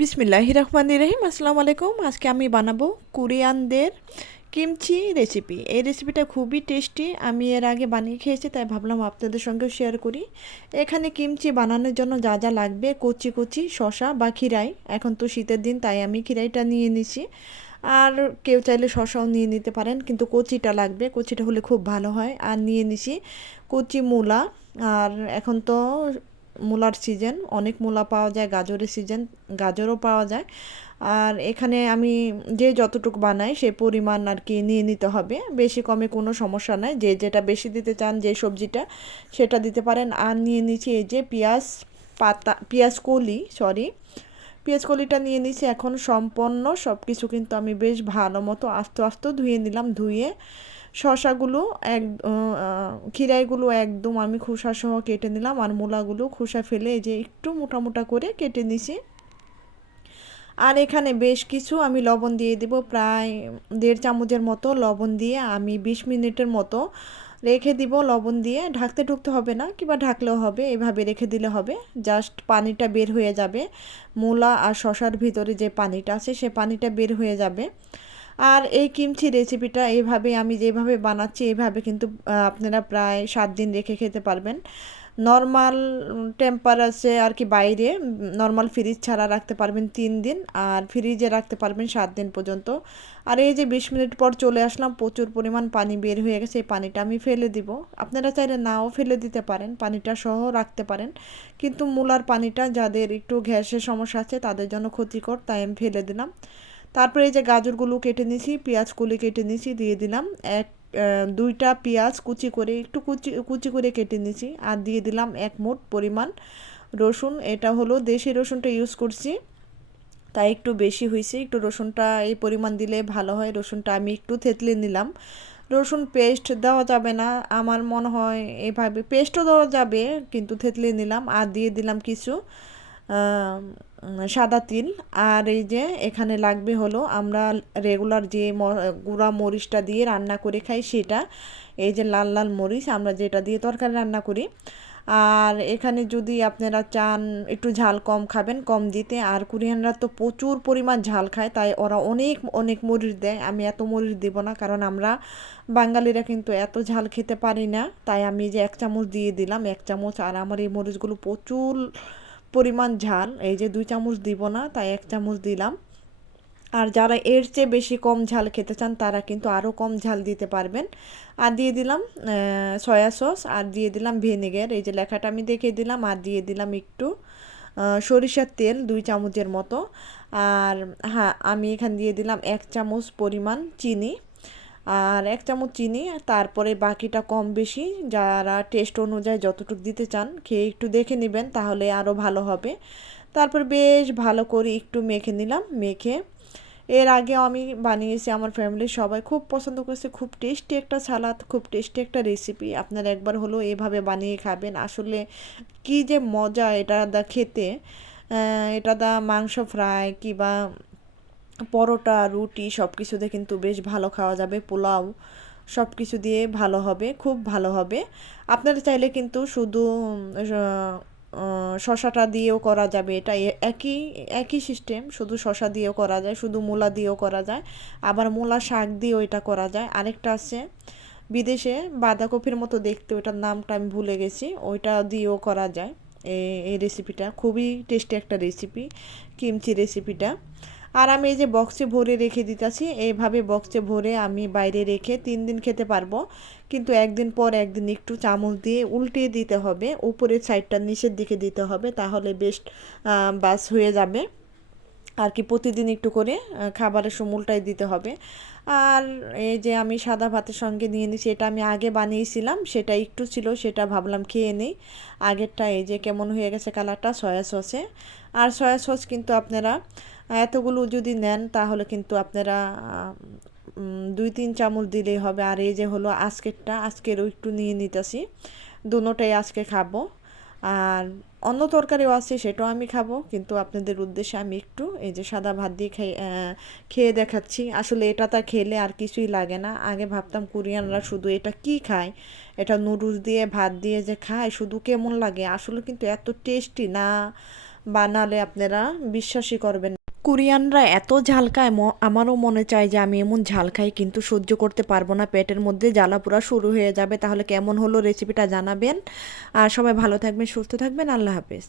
বিসমিল্লাহ রহমান রহিম আসসালামু আলাইকুম আজকে আমি বানাবো কোরিয়ানদের কিমচি রেসিপি। এই রেসিপিটা খুবই টেস্টি। আমি এর আগে বানিয়ে খেয়েছি, তাই ভাবলাম আপনাদের সঙ্গেও শেয়ার করি। এখানে কিমচি বানানোর জন্য যা যা লাগবে, কচি কচি শশা বা খিরাই। এখন তো শীতের দিন, তাই আমি খিরাইটা নিয়ে নিছি। আর কেউ চাইলে শশাও নিয়ে নিতে পারেন, কিন্তু কচিটা লাগবে। কচিটা হলে খুব ভালো হয়। আর নিয়ে নিছি কচি মূলা। আর এখন তো মূলার সিজন অনেক মূলা পাওয়া যায়, গাজরের সিজন গাজরও পাওয়া যায়। আর এখানে আমি যে যতটুকু বানাই সে পরিমাণ আর কি নিয়ে নিতে হবে। বেশি কমে কোনো সমস্যা নাই। যে যেটা বেশি দিতে চান, যে সবজিটা সেটা দিতে পারেন। আর নিয়ে নিচ্ছি এই যে পেঁয়াজ পাতা, পেঁয়াজ কলি সরি কলিটা নিয়ে নিচ্ছি এখন সম্পন্ন সব কিছু কিন্তু আমি বেশ ভালো মতো আস্তে আস্তে ধুয়ে নিলাম, ধুয়ে শশাগুলো এক খিরাইগুলো একদম আমি খোসা সহ কেটে নিলাম আর মূলাগুলো খোসা ফেলে যে একটু মোটা মোটা করে কেটে নিছি। আর এখানে বেশ কিছু আমি লবণ দিয়ে দেব, প্রায় দেড় চামচের মতো লবণ দিয়ে আমি বিশ মিনিটের মতো রেখে দিব লবণ দিয়ে। ঢাকতে ঢুকতে হবে না, কিংবা ঢাকলেও হবে, এভাবে রেখে দিলে হবে। জাস্ট পানিটা বের হয়ে যাবে। মূলা আর শশার ভিতরে যে পানিটা আছে, সে পানিটা বের হয়ে যাবে। আর এই কিমচি রেসিপিটা এইভাবে আমি যেভাবে বানাচ্ছি এইভাবে কিন্তু আপনারা প্রায় সাত দিন রেখে খেতে পারবেন। নর্মাল টেম্পারেচারে আর কি বাইরে নর্মাল ফ্রিজ ছাড়া রাখতে পারবেন তিন দিন আর ফ্রিজে রাখতে পারবেন সাত দিন পর্যন্ত। আর এই যে বিশ মিনিট পর চলে আসলাম, প্রচুর পরিমাণ পানি বের হয়ে গেছে, এই পানিটা আমি ফেলে দিব। আপনারা চাইলে নাও ফেলে দিতে পারেন, পানিটা সহ রাখতে পারেন। কিন্তু মূলার পানিটা যাদের একটু গ্যাসের সমস্যা আছে, তাদের জন্য ক্ষতিকর, তাই আমি ফেলে দিলাম। তারপরে এই যে গাজরগুলো কেটে নিয়েছি পেঁয়াজগুলি কেটে নিয়েছি দিয়ে দিলাম। এক দুইটা পেঁয়াজ কুচি করে, একটু কুচি কুচি করে কেটে নিয়েছি। আর দিয়ে দিলাম এক মুঠ পরিমাণ রসুন। এটা হলো দেশি রসুনটা ইউজ করছি, তাই একটু বেশি হয়েছে। একটু রসুনটা এই পরিমাণ দিলে ভালো হয়। রসুনটা আমি একটু থেতলে নিলাম। রসুন পেস্ট দেওয়া যাবে না। আমার মনে হয় এভাবে পেস্টও দেওয়া যাবে, কিন্তু থেতলে নিলাম। আর দিয়ে দিলাম কিছু সাদা তিল। আর এই যে এখানে লাগবে হলো আমরা রেগুলার যে গুঁড়া মরিচটা দিয়ে রান্না করে খাই সেটা, এই যে লাল লাল মরিচ আমরা যেটা দিয়ে তরকারি রান্না করি। আর এখানে যদি আপনারা চান একটু ঝাল কম খাবেন, কম দিতে। আর কোরিয়ানরা তো প্রচুর পরিমাণ ঝাল খায়, তাই ওরা অনেক অনেক মরিচ দেয়। আমি এত মরিচ দিব না, কারণ আমরা বাঙালিরা কিন্তু এত ঝাল খেতে পারি না। তাই আমি যে এক চামচ দিয়ে দিলাম, এক চামচ। আর আমার এই মরিচগুলো প্রচুর পরিমাণ ঝাল, এই যে দুই চামচ দিব না, তাই এক চামচ দিলাম। আর যারা এর চেয়ে বেশি কম ঝাল খেতে চান, তারা কিন্তু আরও কম ঝাল দিতে পারবেন। আর দিয়ে দিলাম সয়া সস, আর দিয়ে দিলাম ভিনেগার। এই যে লেখাটা আমি দেখে দিলাম, আর দিয়ে দিলাম একটু সরিষার তেল দুই চামচের মতো। আর হ্যাঁ আমি এখান দিয়ে দিলাম এক চামচ পরিমাণ চিনি। আর এক চামচ চিনি তারপরে বাকিটা কম বেশি। যারা টেস্ট অনুযায়ী যতটুকু দিতে চান, খেয়ে একটু দেখে নেবেন, তাহলে আরও ভালো হবে। তারপর বেশ ভালো করে একটু মেখে নিলাম, মেখে। এর আগেও আমি বানিয়েছি, আমার ফ্যামিলির সবাই খুব পছন্দ করেছে, খুব টেস্টি একটা সালাদ খুব টেস্টি একটা রেসিপি আপনারা একবার হলো এভাবে বানিয়ে খাবেন। আসলে কি যে মজা এটা দা খেতে এটা দা মাংস ফ্রাই কিবা পরোটা, রুটি সব কিছুতে কিন্তু বেশ ভালো খাওয়া যাবে, পোলাও সব কিছু দিয়ে ভালো হবে, খুব ভালো হবে। আপনারা চাইলে কিন্তু শুধু শশাটা দিয়েও করা যাবে, এটা একই একই সিস্টেম শুধু শশা দিয়েও করা যায়, শুধু মূলা দিয়েও করা যায়, আবার মূলা শাক দিয়েও এটা করা যায়। আরেকটা আছে, বিদেশে বাঁধাকপির মতো দেখতে, ওটার নামটা আমি ভুলে গেছি, ওইটা দিয়েও করা যায়। এই রেসিপিটা খুবই টেস্টি একটা রেসিপি কিমচি রেসিপিটা আর আমি এই যে বক্সে ভরে রেখে দিতেছি এইভাবে বক্সে ভরে আমি বাইরে রেখে তিন দিন খেতে পারব। কিন্তু একদিন পর একদিন একটু চামচ দিয়ে উল্টিয়ে দিতে হবে, উপরের সাইডটা নিচের দিকে দিতে হবে, তাহলে বেশ বাস হয়ে যাবে। আর কি প্রতিদিন একটু করে খাবারের সমুলটাই দিতে হবে। আর এই যে আমি সাদা ভাতের সঙ্গে নিয়ে নিছি, এটা আমি আগে বানিয়েছিলাম, সেটা একটু ছিল, সেটা ভাবলাম খেয়ে নিই। আগেরটা এই যে কেমন হয়ে গেছে কালারটা, সয়া সসে। আর সয়া সস কিন্তু আপনারা এতগুলো যদি নেন, তাহলে কিন্তু আপনারা দুই তিন চামচ দিলেই হবে। আর এই যে হলো আজকেরটা, আজকেরও একটু নিয়ে নিতেছি। দুটোটাই আজকে খাব। আর অন্য তরকারিও আছে, সেটাও আমি খাব। কিন্তু আপনাদের উদ্দেশ্যে আমি একটু এই যে সাদা ভাত দিয়ে খেয়ে খেয়ে দেখাচ্ছি। আসলে এটা তা খেলে আর কিছুই লাগে না। আগে ভাবতাম কোরিয়ানরা শুধু এটা কি খায়? এটা নুডলস দিয়ে, ভাত দিয়ে যে খায়, শুধু কেমন লাগে? আসলে কিন্তু এত টেস্টি না বানালে আপনারা বিশ্বাসই করবেন। কোরিয়ানরা এত ঝালকায় আমারও মনে চায় যে আমি এমন ঝাল খাই কিন্তু সহ্য করতে পারব না, পেটের মধ্যে জ্বালা পোড়া শুরু হয়ে যাবে। তাহলে কেমন হলো রেসিপিটা জানাবেন। আর সবাই ভালো থাকবেন, সুস্থ থাকবেন। আল্লাহ হাফেজ।